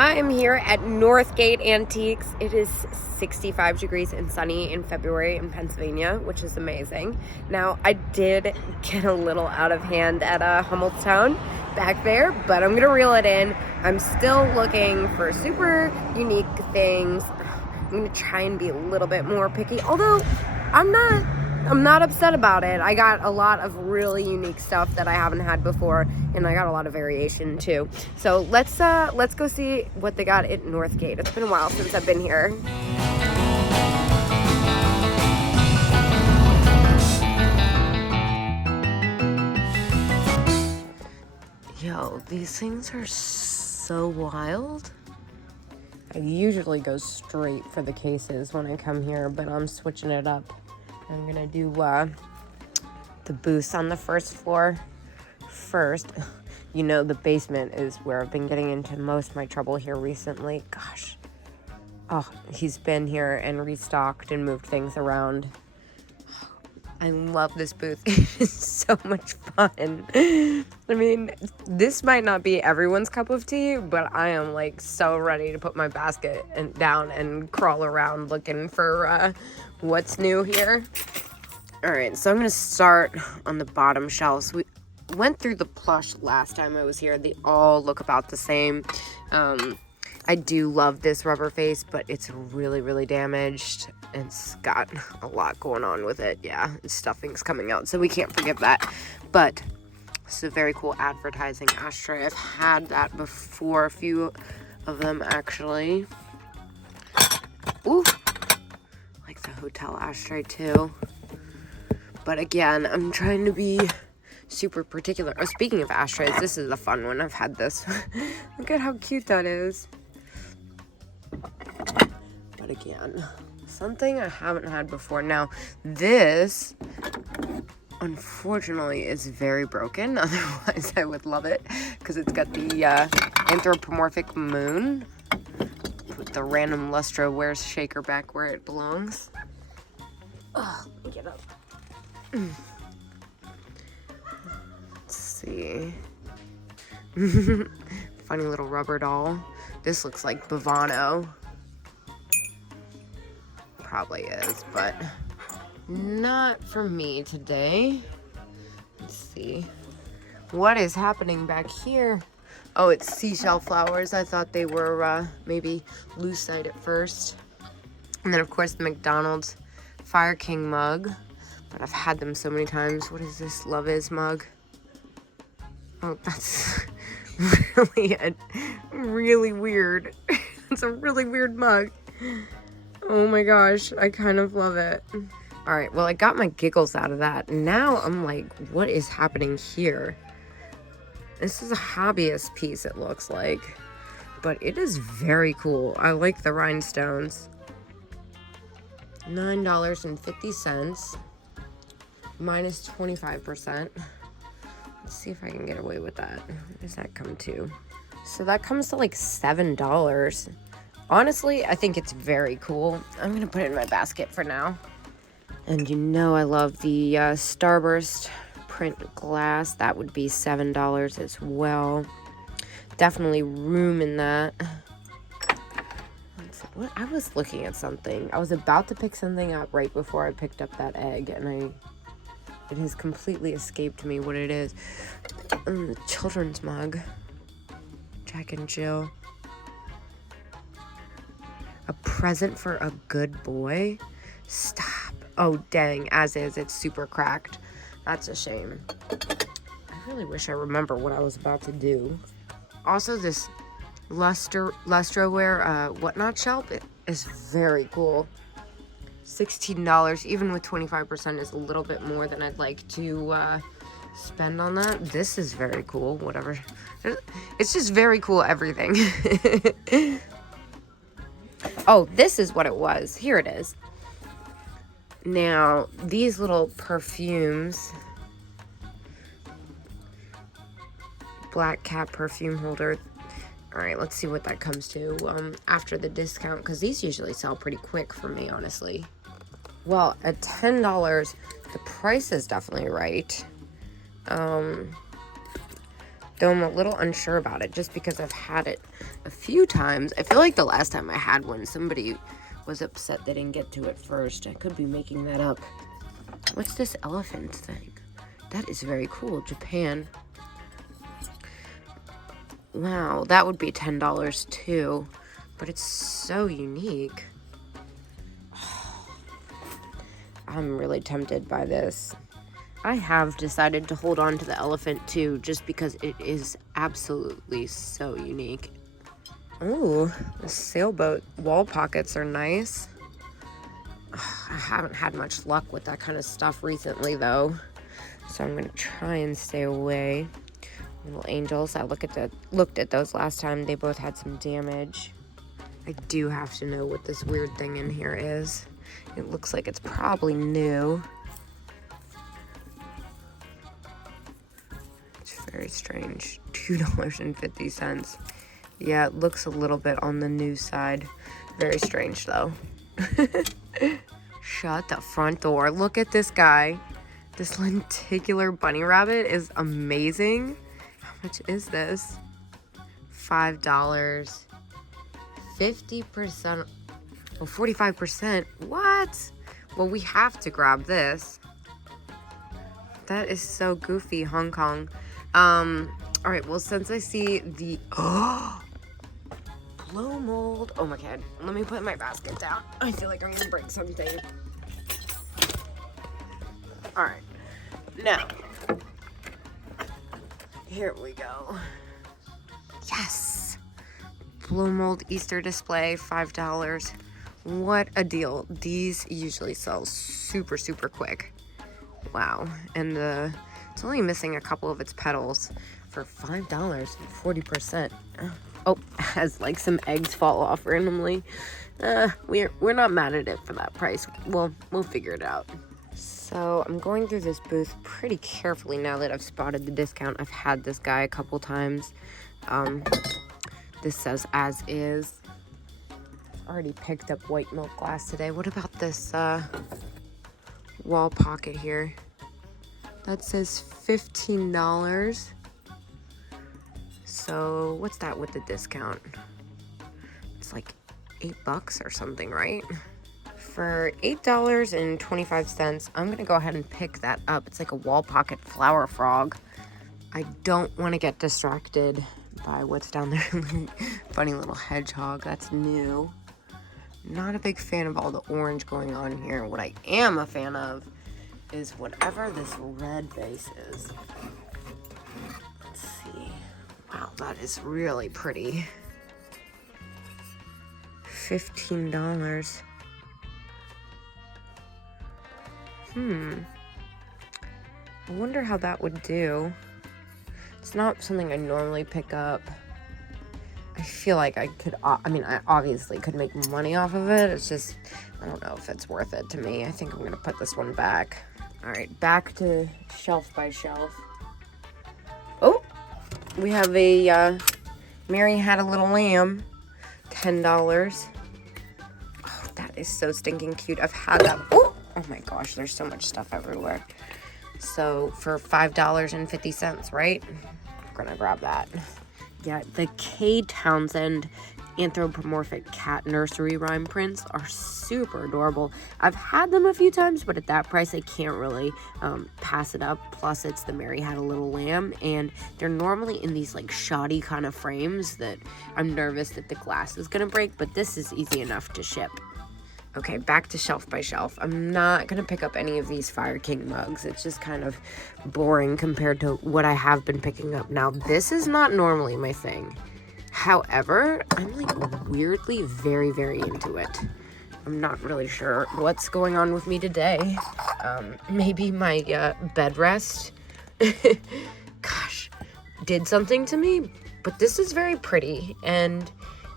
I am here at Northgate Antiques. It is 65 degrees and sunny in February in Pennsylvania, which is amazing. Now, I did get a little out of hand at Hummelstown back there, but I'm going to reel it in. I'm still looking for super unique things. I'm going to try and be a little bit more picky, although I'm not upset about it. I got a lot of really unique stuff that I haven't had before, and I got a lot of variation too. So let's go see what they got at Northgate. It's been a while since I've been here. Yo, these things are so wild. I usually go straight for the cases when I come here, but I'm switching it up. I'm gonna do the booths on the first floor first. You know, the basement is where I've been getting into most of my trouble here recently. Gosh. Oh, he's been here and restocked and moved things around. I love this booth. It is so much fun. I mean, this might not be everyone's cup of tea, but I am like so ready to put my basket down and crawl around looking for what's new here. All right, so I'm gonna start on the bottom shelves. We went through the plush last time I was here. They all look about the same. I do love this rubber face, but it's really, really damaged. It's got a lot going on with it. Yeah, stuffing's coming out, so we can't forget that. But it's a very cool advertising ashtray. I've had that before, a few of them actually. Ooh, like the hotel ashtray too. But again, I'm trying to be super particular. Oh, speaking of ashtrays, this is a fun one. I've had this. Look at how cute that is. But again, something I haven't had before. Now, this, unfortunately, is very broken. Otherwise, I would love it because it's got the anthropomorphic moon. Put the random Lustra wears shaker back where it belongs. Oh, get up. Let's see. Funny little rubber doll. This looks like Bavano. Probably is, but not for me today. Let's see. What is happening back here? Oh, it's seashell flowers. I thought they were maybe lucite at first. And then, of course, the McDonald's Fire King mug. But I've had them so many times. What is this Love Is mug? Oh, that's really weird. It's a really weird mug. Oh my gosh, I kind of love it. All right, well, I got my giggles out of that. Now I'm like, what is happening here? This is a hobbyist piece, it looks like. But it is very cool. I like the rhinestones. $9.50. Minus 25%. Let's see if I can get away with that. What does that come to? So that comes to like $7. Honestly, I think it's very cool. I'm gonna put it in my basket for now. And you know I love the Starburst print glass. That would be $7 as well. Definitely room in that. What? I was looking at something. I was about to pick something up right before I picked up that egg, and it has completely escaped me what it is. The children's mug. Jack and Jill. A present for a good boy? Stop. Oh, dang. As is, it's super cracked. That's a shame. I really wish I remember what I was about to do. Also, this Lustroware whatnot shelf is very cool. $16, even with 25%, is a little bit more than I'd like to spend on that. This is very cool. Whatever. It's just very cool everything. Oh, this is what it was. Here it is. Now, these little perfumes. Black Cat perfume holder. All right, let's see what that comes to after the discount, because these usually sell pretty quick for me, honestly. Well, at $10, the price is definitely right. though I'm a little unsure about it just because I've had it a few times. I feel like the last time I had one, somebody was upset they didn't get to it first. I could be making that up. What's this elephant thing? That is very cool. Japan. Wow, that would be $10 too, but it's so unique. I'm really tempted by this. I have decided to hold on to the elephant too, just because it is absolutely so unique. Ooh, the sailboat wall pockets are nice. I haven't had much luck with that kind of stuff recently though, so I'm gonna try and stay away. Little angels, I looked at those last time. They both had some damage. I do have to know what this weird thing in here is. It looks like it's probably new. It's very strange. $2.50. Yeah, it looks a little bit on the new side. Very strange though. Shut the front door. Look at this guy. This lenticular bunny rabbit is amazing. How much is this? $5. 50%. Oh, 45%. What? Well, we have to grab this. That is so goofy, Hong Kong. All right, well, since I see the... Oh! Blow mold. Oh my god. Let me put my basket down. I feel like I'm gonna break something. Alright. Now. Here we go. Yes! Blow mold Easter display, $5. What a deal. These usually sell super, super quick. Wow. And it's only missing a couple of its petals for $5 and 40%. Oh, has like some eggs fall off randomly. We're not mad at it for that price. We'll figure it out. So I'm going through this booth pretty carefully now that I've spotted the discount. I've had this guy a couple times. This says as is. I've already picked up white milk glass today. What about this wall pocket here? That says $15. So what's that with the discount? It's like $8 or something, right? For $8.25, I'm gonna go ahead and pick that up. It's like a wall pocket flower frog. I don't want to get distracted by what's down there. Funny little hedgehog, that's new. Not a big fan of all the orange going on here. What I am a fan of is whatever this red vase is. Let's see. Wow, that is really pretty. $15. I wonder how that would do. It's not something I normally pick up. I feel like I could, I obviously could make money off of it. It's just, I don't know if it's worth it to me. I think I'm gonna put this one back. All right, back to shelf by shelf. Oh, we have a Mary Had a Little Lamb, $10. Oh, that is so stinking cute. I've had that. Oh my gosh, there's so much stuff everywhere. So for $5.50, right? We're gonna grab that. Yeah, the K. Townsend anthropomorphic cat nursery rhyme prints are super adorable. I've had them a few times, but at that price, I can't really pass it up. Plus, it's the Mary Had a Little Lamb, and they're normally in these like shoddy kind of frames that I'm nervous that the glass is gonna break, but this is easy enough to ship. Okay, back to shelf by shelf. I'm not gonna pick up any of these Fire King mugs. It's just kind of boring compared to what I have been picking up. Now, this is not normally my thing. However, I'm like weirdly very, very into it. I'm not really sure what's going on with me today. Maybe my bed rest, gosh, did something to me. But this is very pretty, and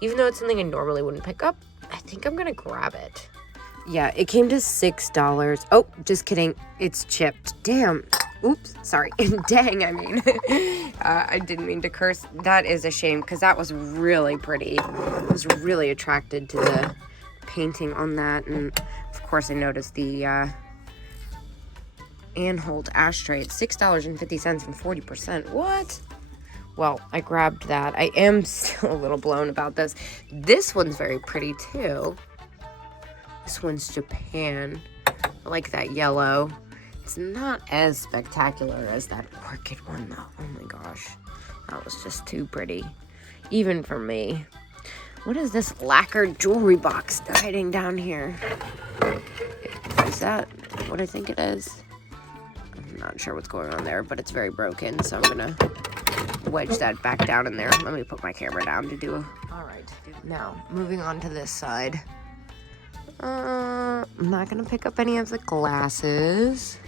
even though it's something I normally wouldn't pick up, I think I'm gonna grab it. Yeah, it came to $6. Oh, just kidding. It's chipped. Damn. Oops, sorry. Dang, I mean. I didn't mean to curse. That is a shame, because that was really pretty. I was really attracted to the painting on that. And, of course, I noticed the Anhold ashtray. It's $6.50 and 40%. What? Well, I grabbed that. I am still a little blown about this. This one's very pretty too. This one's Japan. I like that yellow. It's not as spectacular as that orchid one though. Oh my gosh. That was just too pretty. Even for me. What is this lacquered jewelry box hiding down here? Is that what I think it is? I'm not sure what's going on there, but it's very broken, so I'm gonna wedge that back down in there. Let me put my camera down to do. All right, now moving on to this side. I'm not gonna pick up any of the glasses.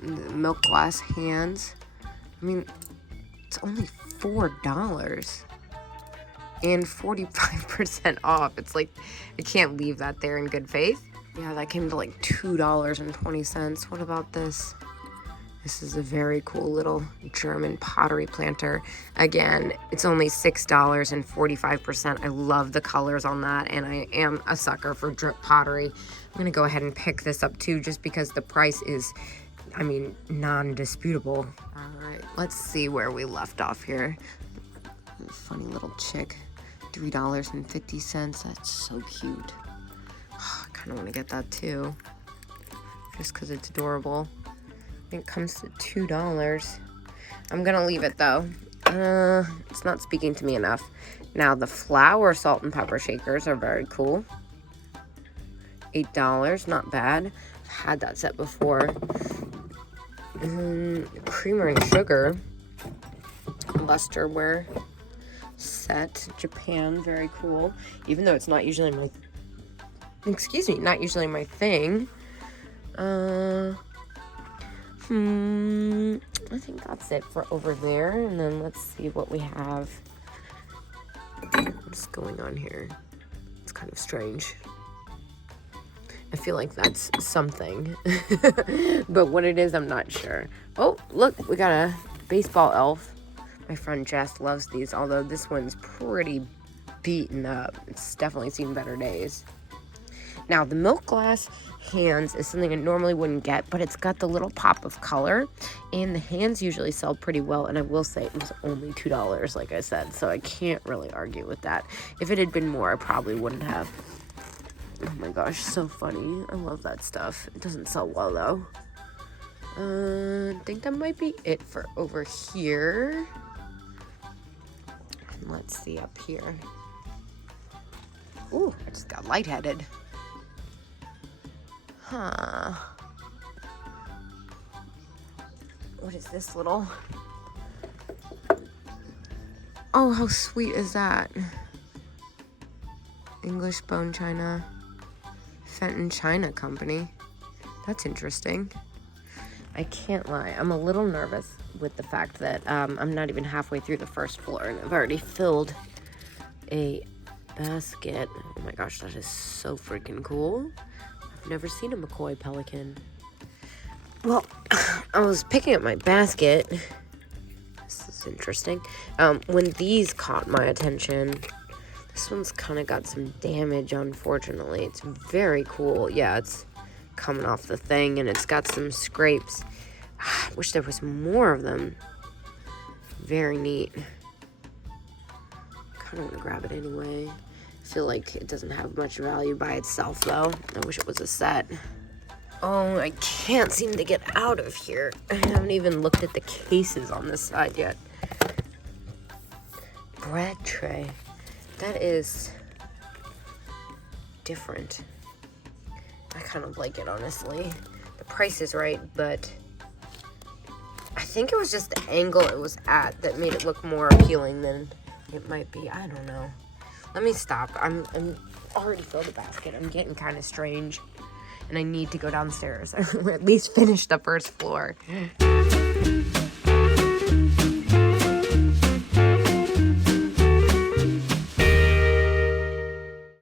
The milk glass hands. I mean, it's only $4 and 45% off. It's like, I can't leave that there in good faith. Yeah, that came to like $2.20. What about this? This is a very cool little German pottery planter. Again, it's only $6 and 45%. I love the colors on that, and I am a sucker for drip pottery. I'm gonna go ahead and pick this up too, just because the price is, I mean, non-disputable. All right, let's see where we left off here. Funny little chick, $3.50. That's so cute. Oh, I kind of want to get that too, just because it's adorable. It comes to $2. I'm gonna leave it though. It's not speaking to me enough. Now the flour salt and pepper shakers are very cool. $8, not bad. I've had that set before. Creamer and sugar lusterware set, Japan, very cool. Even though it's not usually my, not usually my thing. I think that's it for over there. And then let's see what we have. What's going on here? It's kind of strange. I feel like that's something. But what it is, I'm not sure. Oh, look, we got a baseball elf. My friend Jess loves these, although this one's pretty beaten up. It's definitely seen better days. Now, the milk glass hands is something I normally wouldn't get, but it's got the little pop of color, and the hands usually sell pretty well, and I will say it was only $2, like I said, so I can't really argue with that. If it had been more, I probably wouldn't have. Oh my gosh, so funny. I love that stuff. It doesn't sell well, though. I think that might be it for over here. Let's see up here. Ooh, I just got lightheaded. Huh. What is this little? Oh, how sweet is that? English Bone China. Fenton China Company. That's interesting. I can't lie. I'm a little nervous with the fact that I'm not even halfway through the first floor and I've already filled a basket. Oh my gosh, that is so freaking cool. I've never seen a McCoy pelican. Well, I was picking up my basket. This is interesting. When these caught my attention, this one's kind of got some damage, unfortunately. It's very cool. Yeah, it's coming off the thing and it's got some scrapes. I wish there was more of them. Very neat. Kind of want to grab it anyway. I feel like it doesn't have much value by itself though. I wish it was a set. Oh, I can't seem to get out of here. I haven't even looked at the cases on this side yet. Bread tray. That is different. I kind of like it, honestly. The price is right, but I think it was just the angle it was at that made it look more appealing than it might be. I don't know. Let me stop. I'm already filled the basket. I'm getting kind of strange, and I need to go downstairs or at least finish the first floor.